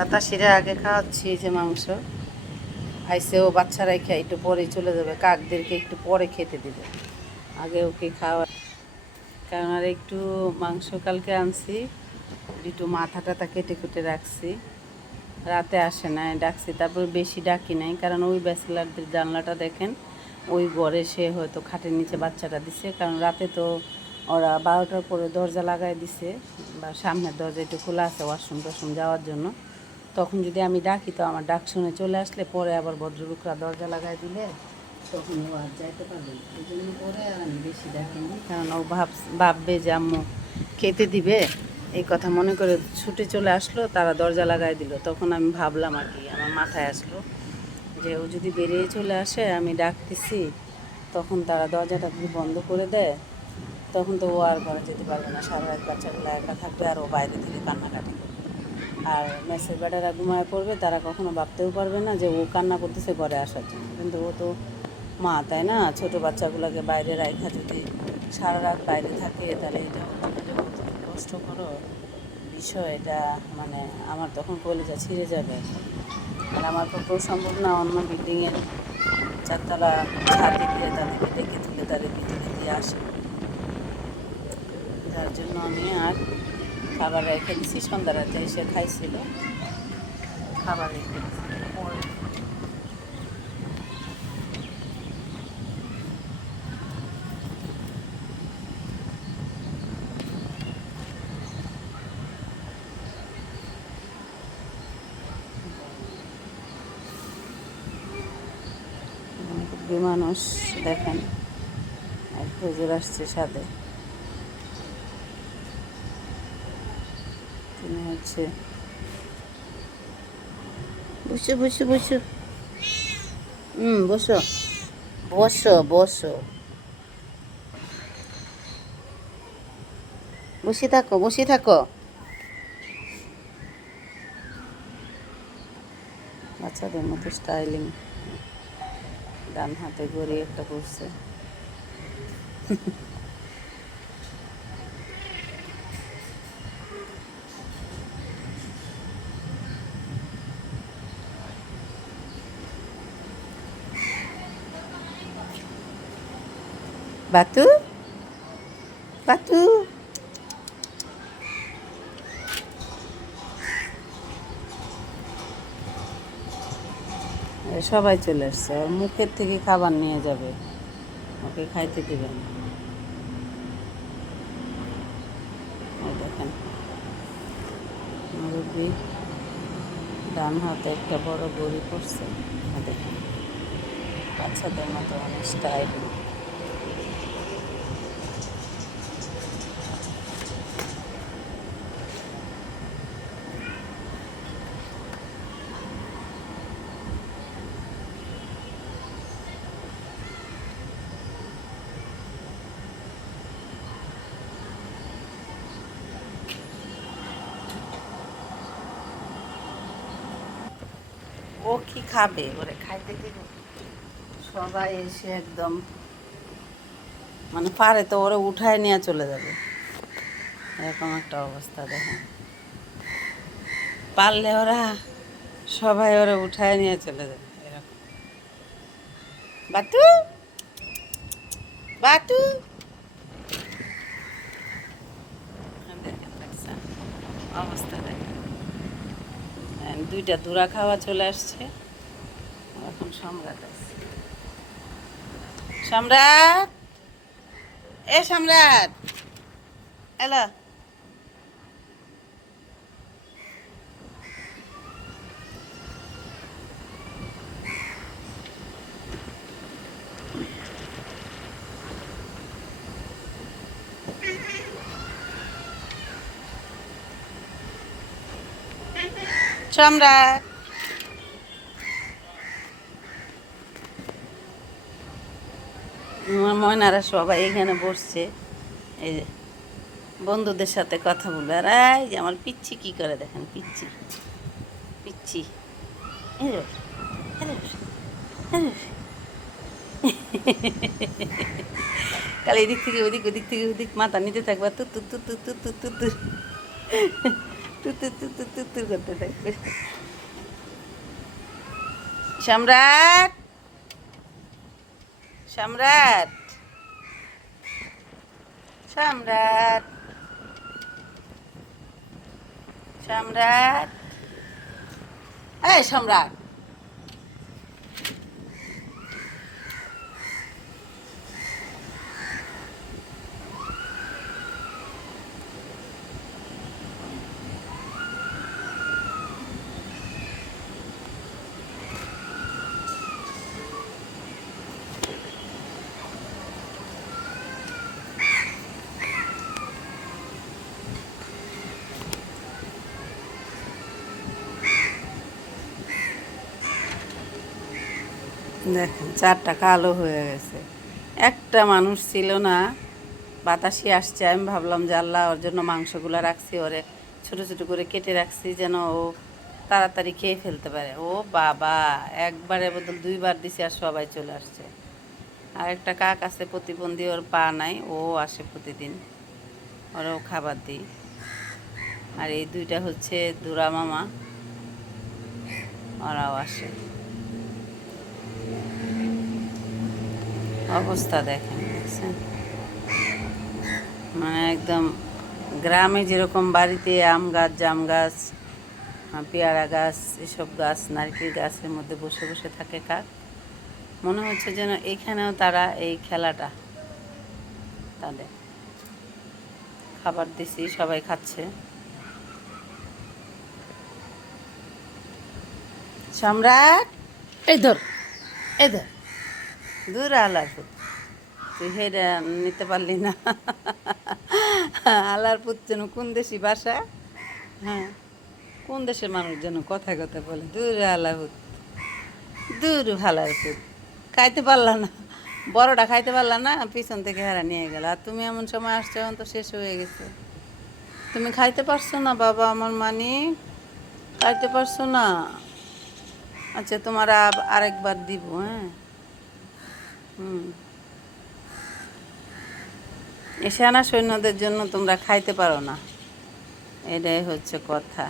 বাতাসিরা আগে খাওয়াচ্ছি যে মাংস আইসে, ও বাচ্চারাই খায়, একটু পরেই চলে যাবে, কাকদেরকে একটু পরে খেতে দিবে, আগে ওকে খাওয়া। কারণ আর একটু মাংস কালকে আনছি, একটু মাথা টাথা কেটে কুটে রাখছি, রাতে আসে নাই, ডাকছি, তারপর বেশি ডাকি নাই, কারণ ওই ব্যাচেলারদের জানলাটা দেখেন, ওই ঘরে সে হয়তো খাটের নিচে বাচ্চাটা দিছে, কারণ রাতে তো ওরা 12টার পরে দরজা লাগাই দিছে, বা সামনের দরজা একটু খোলা আছে ওয়াশরুম টশরুম যাওয়ার জন্য। তখন যদি আমি ডাকি তো আমার ডাক শুনে চলে আসলে পরে আবার ভদ্রলোকরা দরজা লাগাই দিলে তখন ও আর যাইতে পারবে না, এই জন্য পরে আর আমি বেশি ডাকিনি, কারণ ও ভাববে যে আম্মু খেতে দিবে, এই কথা মনে করে ছুটে চলে আসলো, তারা দরজা লাগাই দিল। তখন আমি ভাবলাম আর কি, আমার মাথায় আসলো যে ও যদি বেরিয়ে চলে আসে, আমি ডাকতেছি, তখন তারা দরজাটা যদি বন্ধ করে দেয় তখন তো ও আর ঘরে যেতে পারবে না, সারা রাত বাচ্চাগুলো একা থাকবে আর ও বাইরে থেকে কান্নাকাটি করবে, আর মেসের বেটারা ঘুমায় পড়বে, তারা কখনো ভাবতেও পারবে না যে ও কান্না করতেছে ঘরে আসার জন্য। কিন্তু ও তো মা, তাই না? ছোটো বাচ্চাগুলোকে বাইরে রাখা যদি সারা রাত বাইরে থাকে, তাহলে এটা ওর জন্য যে কতটুকু কষ্ট করো বিষয়, এটা মানে আমার তখন কলেজা ছিঁড়ে যাবে। আর আমার পক্ষেও সম্ভব না অন্য বিল্ডিংয়ের 4তলা ছাদে গিয়ে তাদেরকে ডেকে তুলে তাদের ভিতরে দিয়ে আসে, যার জন্য আমি আর খাবার রেখে দিছি। সন্ধ্যা রাতে এসে খাইছিল, খাবার রেখে দিছি। মানুষ দেখেন, এক হুজুর আসছে সাথে, তিনি হচ্ছে বসো বসো বসো, বসো বসো বসো, বসে থাকো বসে থাকো। বাচ্চাদের মতো স্টাইলিং, ডান হাতে ঘড়ি একটা করছে। বাতু বাতু, সবাই চলে আসছে, ওর মুখের থেকে খাবার নিয়ে যাবে, ওকে খাইতে দেবেন। দেখেন মুরব্বী ডান হাতে একটা বড় গড়ি পড়ছে, দেখেন বাচ্চাদের মতো অনেক স্টাইল। ও কি খাবে, ওরে খাইতে দিব? সবাই এসে একদম মানে পারে তো ওরা উঠায় নিয়ে চলে যাবে, এরকম একটা অবস্থা। দেখেন পারলে ওরা সবাই ওরা উঠায় নিয়ে চলে যাবে এরকম। বাতু বাতু, দেখেন দেখছেন অবস্থা, দেখেন দুইটা ধুরা খাওয়া চলে আসছে, এখন সম্রাট আছে। সম্রাট, এ সম্রাট হ্যালো, সম্রাট। আমার ময়নারা সবাই এখানে বসছে, এই যে বন্ধুদের সাথে কথা বলবে। আর এই যে আমার পিচ্ছি কি করে দেখেন, পিচ্ছি পিচ্ছি, কাল এদিক থেকে ওদিক, ওদিক থেকে ওদিক, মাথা নিতে থাকবা তু তু তু তু তু তু তু। তুতুর তুতুর তুতুর করতে থাকবে। সম্রাট, সম্রাট, সম্রাট, সম্রাট, এই সম্রাট। দেখেন চারটা কালো হয়ে গেছে। একটা মানুষ ছিল না, বাতাসি আসছে। আমি ভাবলাম যে আল্লাহ ওর জন্য মাংসগুলো রাখছি, ওরে ছোটো ছোটো করে কেটে রাখছি যেন ও তাড়াতাড়ি খেয়ে ফেলতে পারে। ও বাবা, একবারের বদল দুইবার দিছে আর সবাই চলে আসছে। আর একটা কাক আছে প্রতিবন্ধী, ওর পা নাই, ও আসে প্রতিদিন, ওরাও খাবার দিই। আর এই দুইটা হচ্ছে দুরা মামা, ওরাও আসে। অবস্থা দেখেন, দেখছেন? মানে একদম গ্রামে যেরকম বাড়িতে আম গাছ, জাম গাছ, পেয়ারা গাছ, এসব গাছ, নারকেল গাছের মধ্যে বসে বসে থাকে কাক, মনে হচ্ছে যেন এখানেও তারা এই খেলাটা তাদের। খাবার দিছি, সবাই খাচ্ছে। সম্রাট, এই ধর, এই ধর, দূর আলার পুত, তুই হেরা নিতে পারলি না। আলার পুত যেন কোন দেশি ভাষা, হ্যাঁ, কোন দেশের মানুষ যেন কথায় কথায় বলে দূর আলার পুত, দূর ভালার পুত। খাইতে পারলা না, বড়টা খাইতে পারলা না, পিছন থেকে হেরা নিয়ে গেল। আর তুমি এমন সময় আসছো, এখন তো শেষ হয়ে গেছে। তুমি খাইতে পারছো না বাবা, আমার মানিক, খাইতে পারছো না। আচ্ছা, তোমার আরেকবার দিব, হ্যাঁ। হুম, এ সেনা সৈন্যদের জন্য তোমরা খাইতে পারো না, এটাই হচ্ছে কথা।